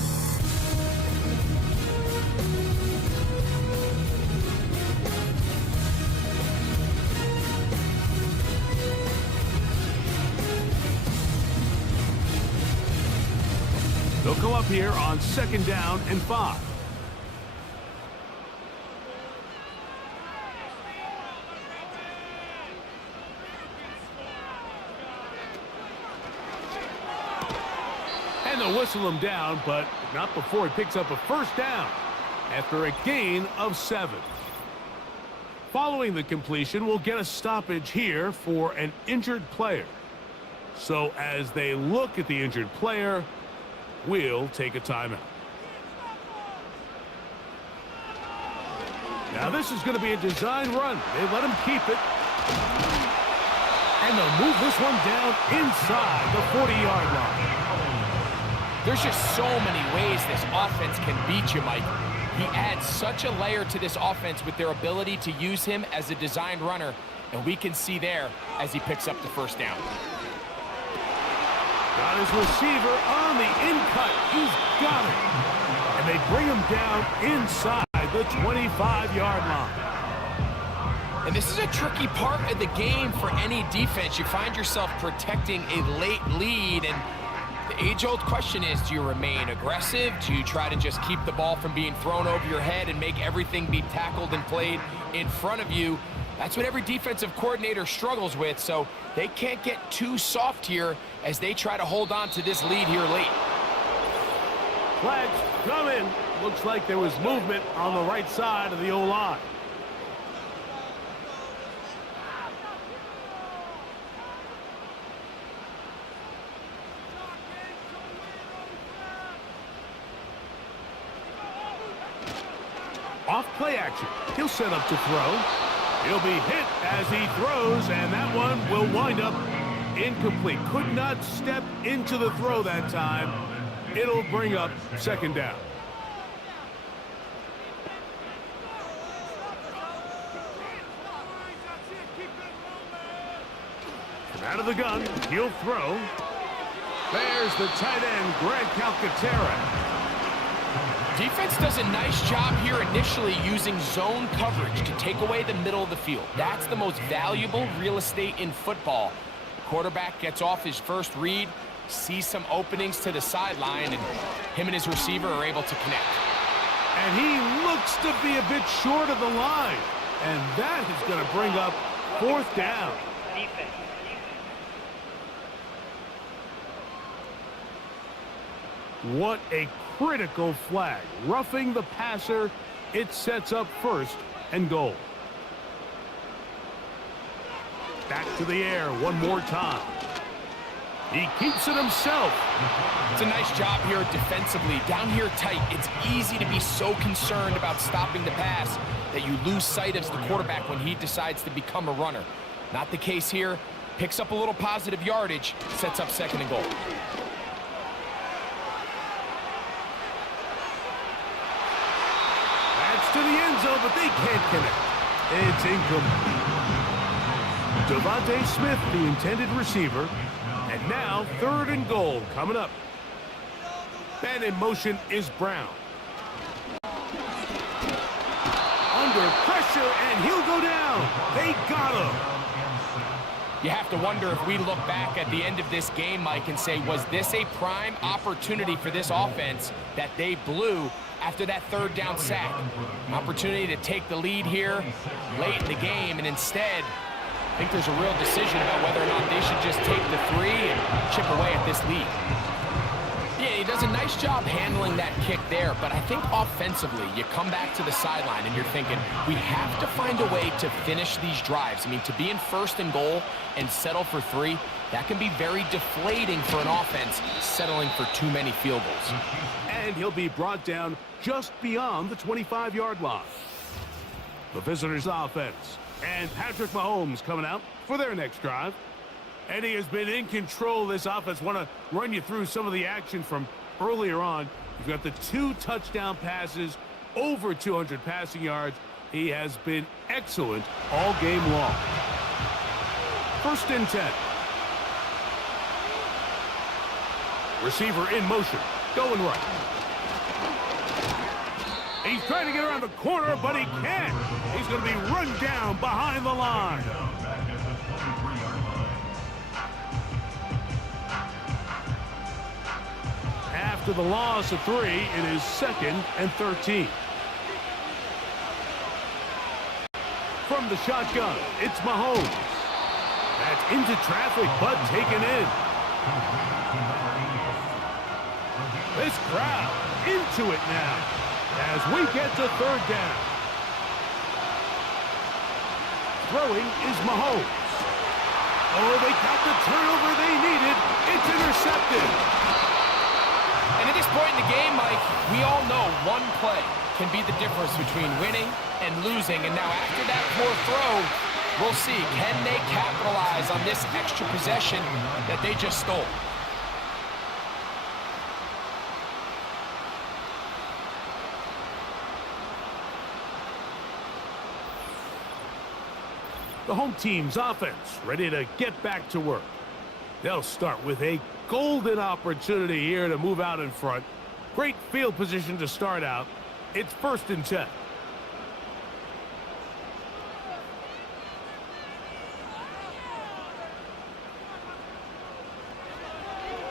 They'll come up here on 2nd down and 5. And they'll whistle him down, but not before he picks up a first down after a gain of 7. Following the completion, we'll get a stoppage here for an injured player. So as they look at the injured player, we'll take a timeout. Now this is going to be a design run. They let him keep it. And they'll move this one down inside the 40-yard line. There's just so many ways this offense can beat you, Mike. He adds such a layer to this offense with their ability to use him as a designed runner, and we can see there as he picks up the first down. Got his receiver on the in-cut. He's got it. And they bring him down inside the 25-yard line. And this is a tricky part of the game for any defense. You find yourself protecting a late lead, and the age-old question is, do you remain aggressive? Do you try to just keep the ball from being thrown over your head and make everything be tackled and played in front of you? That's what every defensive coordinator struggles with, so they can't get too soft here as they try to hold on to this lead here late. Flags come in. Looks like there was movement on the right side of the O-line. Off play action. He'll set up to throw. He'll be hit as he throws, and that one will wind up incomplete. Could not step into the throw that time. It'll bring up second down. From out of the gun, he'll throw. There's the tight end, Greg Calcaterra. Defense does a nice job here initially using zone coverage to take away the middle of the field. That's the most valuable real estate in football. Quarterback gets off his first read, sees some openings to the sideline, and him and his receiver are able to connect. And he looks to be a bit short of the line. And that is going to bring up fourth down. What a critical flag. Roughing the passer, it sets up first and goal. Back to the air one more time. He keeps it himself. It's a nice job here defensively. Down here tight, it's easy to be so concerned about stopping the pass that you lose sight of the quarterback when he decides to become a runner. Not the case here. Picks up a little positive yardage, sets up second and goal. To the end zone, but they can't connect. It's incomplete. Devontae Smith, the intended receiver. And now, third and goal coming up. Man in motion is Brown. Under pressure, and he'll go down. They got him. You have to wonder if we look back at the end of this game, Mike, and say, was this a prime opportunity for this offense that they blew after that third down sack? An opportunity to take the lead here late in the game, and instead, I think there's a real decision about whether or not they should just take the three and chip away at this lead. Yeah, he does a nice job handling that kick there, but I think offensively, you come back to the sideline and you're thinking, we have to find a way to finish these drives. I mean, to be in first and goal and settle for three, that can be very deflating for an offense settling for too many field goals. And he'll be brought down just beyond the 25-yard line. The visitors' offense. And Patrick Mahomes coming out for their next drive. And he has been in control of this offense. Want to run you through some of the action from earlier on. You've got the 2 touchdown passes, over 200 passing yards. He has been excellent all game long. First and 10. Receiver in motion, going right. He's trying to get around the corner, but he can't. He's going to be run down behind the line. After the loss of 3, it is 2nd and 13. From the shotgun, it's Mahomes. That's into traffic, but taken in. This crowd into it now as we get to third down. Throwing is Mahomes. Oh, they got the turnover they needed. It's intercepted. And at this point in the game, Mike, we all know one play can be the difference between winning and losing. And now after that poor throw, we'll see, can they capitalize on this extra possession that they just stole? The home team's offense ready to get back to work. They'll start with a golden opportunity here to move out in front. Great field position to start out. It's 1st and 10.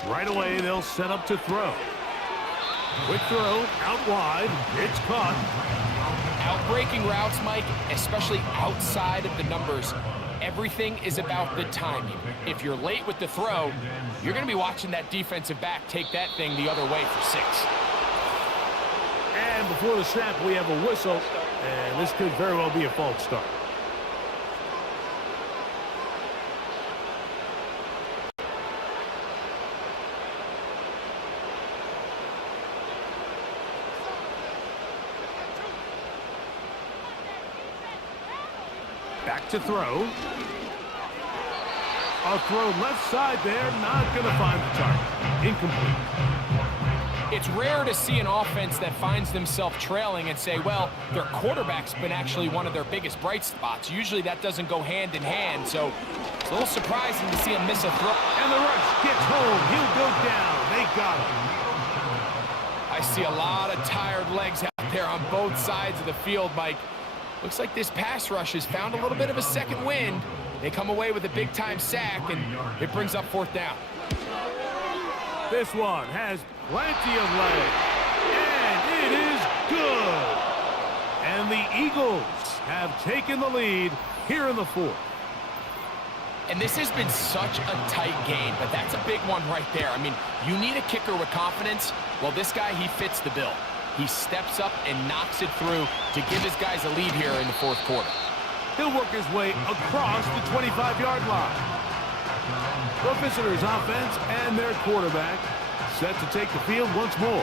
Right away, they'll set up to throw. Quick throw, out wide. It's caught. Out-breaking routes, Mike, especially outside of the numbers, everything is about the timing. If you're late with the throw, you're going to be watching that defensive back take that thing the other way for 6. And before the snap, we have a whistle, and this could very well be a false start. Back to throw. A throw left side there, not going to find the target. Incomplete. It's rare to see an offense that finds themselves trailing and say, well, their quarterback's been actually one of their biggest bright spots. Usually that doesn't go hand in hand, so it's a little surprising to see him miss a throw. And the rush gets home. He'll go down. They got him. I see a lot of tired legs out there on both sides of the field, Mike. Looks like this pass rush has found a little bit of a second wind. They come away with a big-time sack, and it brings up 4th down. This one has plenty of leg, and it is good. And the Eagles have taken the lead here in the 4th. And this has been such a tight game, but that's a big one right there. I mean, you need a kicker with confidence. Well, this guy, he fits the bill. He steps up and knocks it through to give his guys a lead here in the 4th quarter. He'll work his way across the 25-yard line. The visitors' offense and their quarterback set to take the field once more.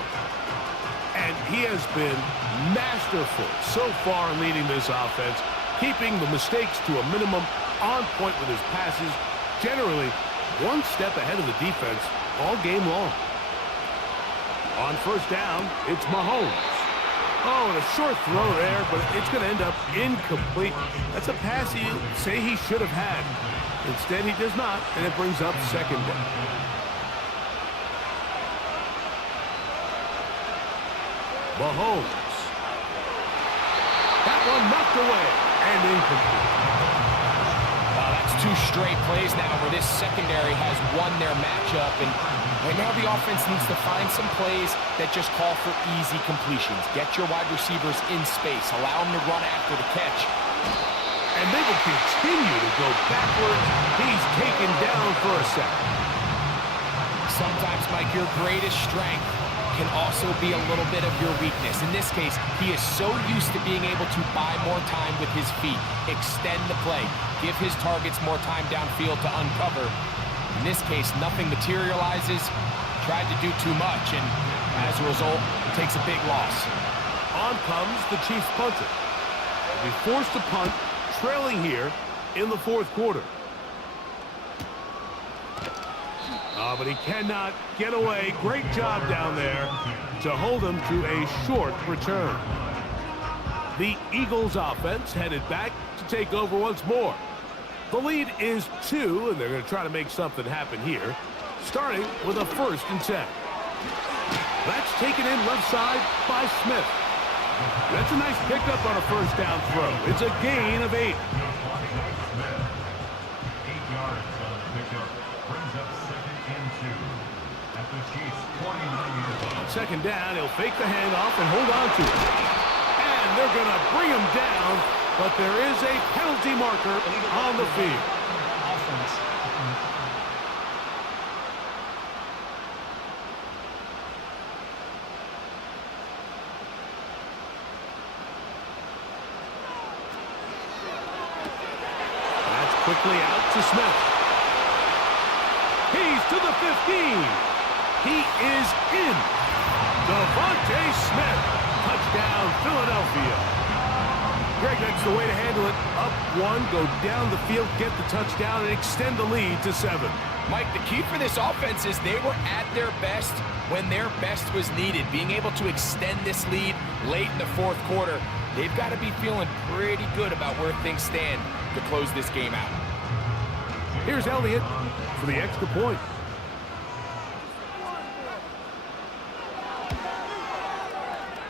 And he has been masterful so far leading this offense, keeping the mistakes to a minimum, on point with his passes, generally one step ahead of the defense all game long. On 1st down, it's Mahomes. Oh, and a short throw there, but it's going to end up incomplete. That's a pass you say he should have had. Instead, he does not, and it brings up 2nd down. Mahomes. That one knocked away and incomplete. That's 2 straight plays now where this secondary has won their matchup, and right now the offense needs to find some plays that just call for easy completions. Get your wide receivers in space. Allow them to run after the catch. And they will continue to go backwards. He's taken down for a second. Sometimes, Mike, your greatest strength can also be a little bit of your weakness. In this case, he is so used to being able to buy more time with his feet, extend the play, give his targets more time downfield to uncover. In this case, nothing materializes, tried to do too much, and as a result, takes a big loss. On comes the Chiefs punter. They'll be forced to punt, trailing here in the 4th quarter. But he cannot get away. Great job down there to hold him to a short return. The Eagles offense headed back to take over once more. The lead is 2, and they're going to try to make something happen here, starting with a 1st and 10. That's taken in left side by Smith. That's a nice pickup on a 1st down throw. It's a gain of 8. 8 yards on the pickup. Brings up 2nd and 2. At the Chiefs' 29-yard line. 2nd down, he'll fake the handoff and hold on to it. And they're going to bring him down, but there is a penalty marker on the field. That's quickly out to Smith. He's to the 15. He is in. Devontae Smith. Touchdown, Philadelphia. Greg, that's the way to handle it. Up 1, go down the field, get the touchdown, and extend the lead to 7. Mike, the key for this offense is they were at their best when their best was needed. Being able to extend this lead late in the 4th quarter, they've got to be feeling pretty good about where things stand to close this game out. Here's Elliott for the extra point.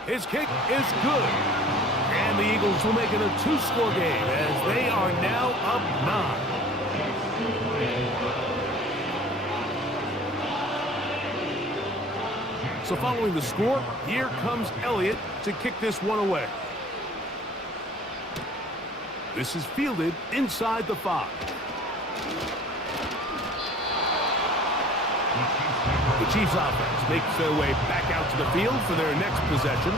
His kick is good. And the Eagles will make it a 2-score game as they are now up 9. So following the score, here comes Elliott to kick this one away. This is fielded inside the 5. The Chiefs offense makes their way back out to the field for their next possession.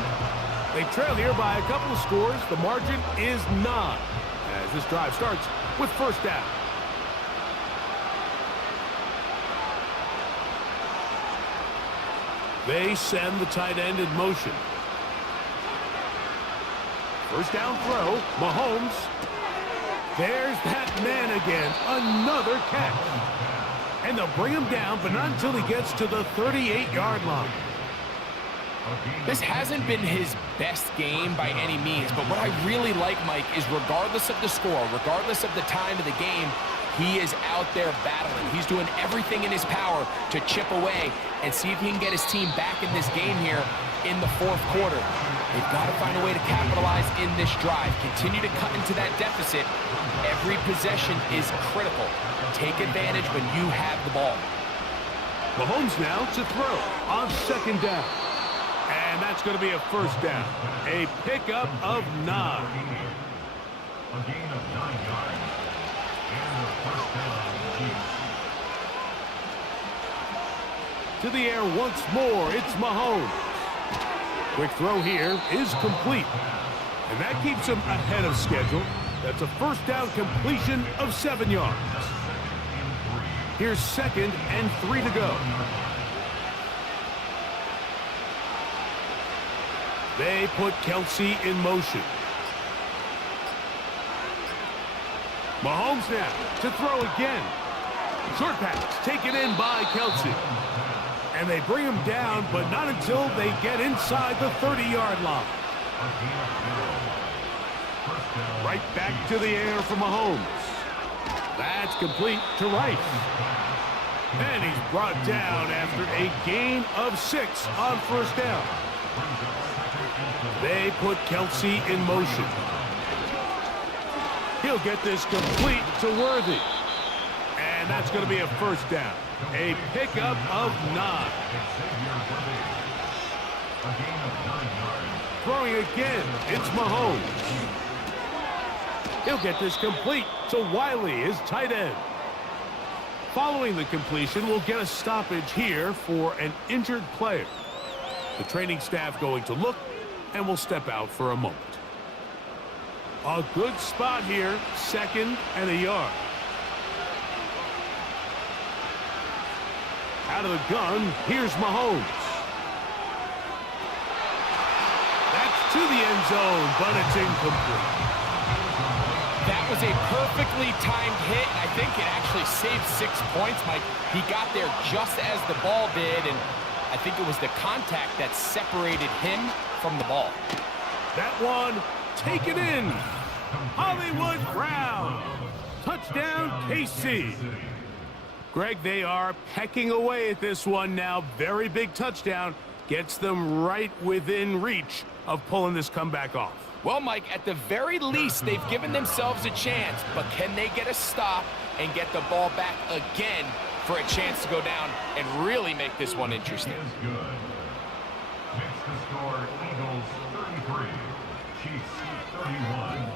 They trail here by a couple of scores. The margin is 9 as this drive starts with first down. They send the tight end in motion. First down throw, Mahomes. There's that man again, another catch. And they'll bring him down, but not until he gets to the 38-yard line. This hasn't been his best game by any means, but what I really like, Mike, is regardless of the score, regardless of the time of the game, he is out there battling. He's doing everything in his power to chip away and see if he can get his team back in this game here in the 4th quarter. They've got to find a way to capitalize in this drive. Continue to cut into that deficit. Every possession is critical. Take advantage when you have the ball. Mahomes now to throw on second down. And that's going to be a first down. A pickup of 9. A gain of 9 yards. And the first down. To the air once more, it's Mahomes. Quick throw here is complete. And that keeps him ahead of schedule. That's a first down completion of 7 yards. Here's 2nd and 3 to go. They put Kelsey in motion. Mahomes now to throw again. Short pass taken in by Kelsey. And they bring him down, but not until they get inside the 30-yard line. Right back to the air for Mahomes. That's complete to Rice. And he's brought down after a gain of 6 on first down. They put Kelsey in motion. He'll get this complete to Worthy. And that's going to be a first down. A pickup of 9. Throwing again, it's Mahomes. He'll get this complete to Wiley, his tight end. Following the completion, we'll get a stoppage here for an injured player. The training staff going to look and will step out for a moment. A good spot here, 2nd and a yard. Out of the gun, here's Mahomes. That's to the end zone, but it's incomplete. That was a perfectly timed hit, and I think it actually saved 6 points, Mike. He got there just as the ball did, and I think it was the contact that separated him from the ball. That one taken in. Hollywood Brown. Touchdown, KC. Greg, they are pecking away at this one now. Very big touchdown. Gets them right within reach of pulling this comeback off. Well, Mike, at the very least, they've given themselves a chance, but can they get a stop and get the ball back again for a chance to go down and really make this one interesting? Good. Next to score, Eagles 33, Chiefs 31.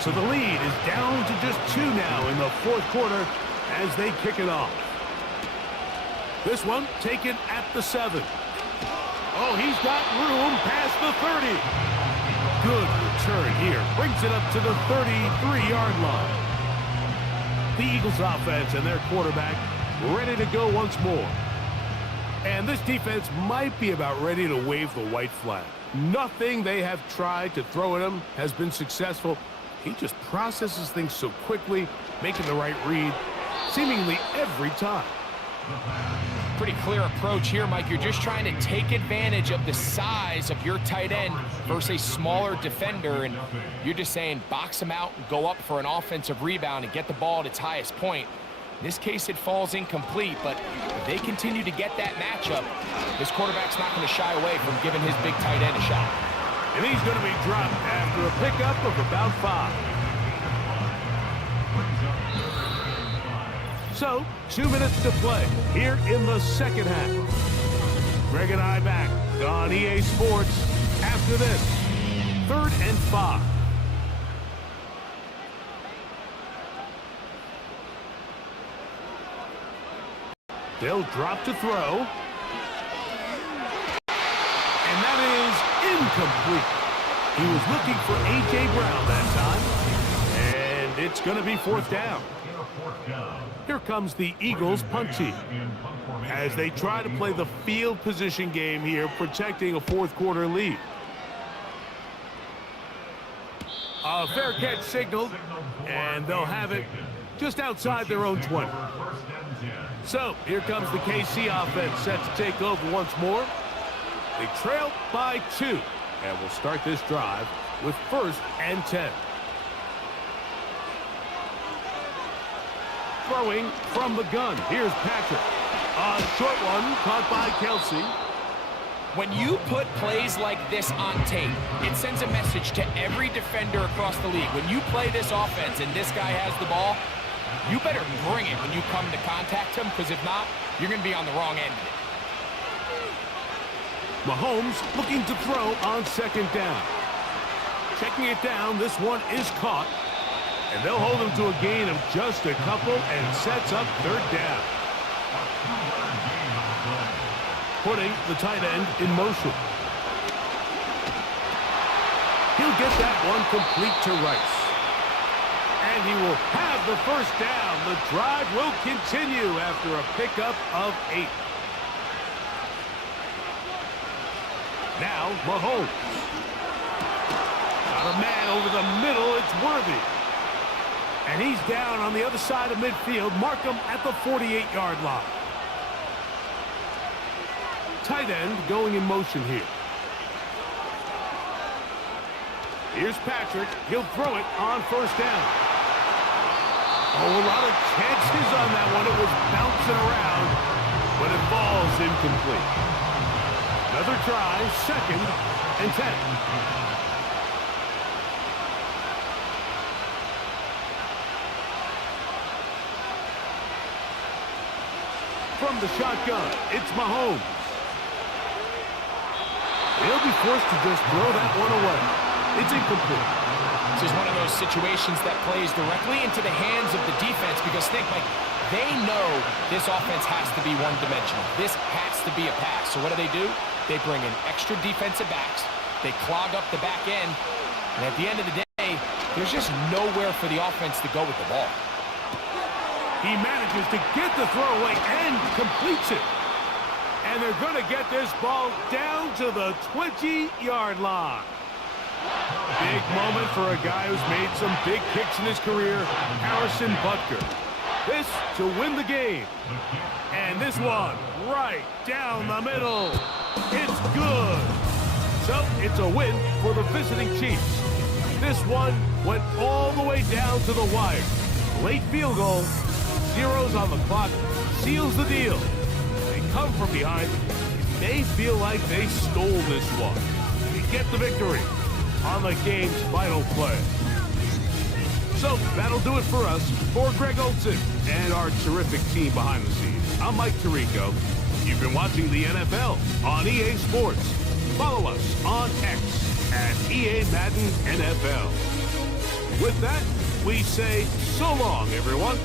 So the lead is down to just 2 now in the 4th quarter as they kick it off. This one taken at the 7. Oh, he's got room past the 30. Good return here. Brings it up to the 33-yard line. The Eagles offense and their quarterback ready to go once more. And this defense might be about ready to wave the white flag. Nothing they have tried to throw at him has been successful. He just processes things so quickly, making the right read seemingly every time. Pretty clear approach here, Mike. You're just trying to take advantage of the size of your tight end versus a smaller defender, and you're just saying box him out and go up for an offensive rebound and get the ball at its highest point. In this case, it falls incomplete, but if they continue to get that matchup, this quarterback's not going to shy away from giving his big tight end a shot. And he's going to be dropped after a pickup of about 5. So, 2 minutes to play here in the second half. Greg and I back on EA Sports after this. 3rd and 5. They'll drop to throw. And that is incomplete. He was looking for A.J. Brown that time. And it's going to be 4th down. Here comes the Eagles punt team as they try to play the field position game here, protecting a 4th quarter lead. A fair catch signaled, and they'll have it just outside their own 20. So here comes the KC offense set to take over once more. They trail by 2, and we'll start this drive with 1st and 10. Throwing from the gun. Here's Patrick. A short one caught by Kelsey. When you put plays like this on tape, it sends a message to every defender across the league. When you play this offense and this guy has the ball, you better bring it when you come to contact him, because if not, you're going to be on the wrong end of it. Mahomes looking to throw on 2nd down. Checking it down, this one is caught. And they'll hold him to a gain of just a couple and sets up 3rd down. Putting the tight end in motion. He'll get that one complete to Rice. And he will have the 1st down. The drive will continue after a pickup of 8. Now Mahomes. Got a man over the middle. It's Worthy. And he's down on the other side of midfield. Mark him at the 48-yard line. Tight end going in motion here. Here's Patrick. He'll throw it on 1st down. Oh, a lot of chances on that one. It was bouncing around, but it falls incomplete. Another try, 2nd and 10. From the shotgun, it's Mahomes. He'll be forced to just throw that one away. It's incomplete. This is one of those situations that plays directly into the hands of the defense, because think, Mike, they know this offense has to be one-dimensional. This has to be a pass. So what do? They bring in extra defensive backs. They clog up the back end. And at the end of the day, there's just nowhere for the offense to go with the ball. He manages to get the throw away and completes it. And they're going to get this ball down to the 20-yard line. Big moment for a guy who's made some big kicks in his career, Harrison Butker. This to win the game. And this one right down the middle. It's good. So it's a win for the visiting Chiefs. This one went all the way down to the wire. Late field goal. Zeros on the clock, seals the deal. They come from behind. They feel like they stole this one. They get the victory on the game's final play. So that'll do it for us. For Greg Olson and our terrific team behind the scenes, I'm Mike Tirico. You've been watching the NFL on EA Sports. Follow us on X at EA Madden NFL. With that, we say so long, everyone.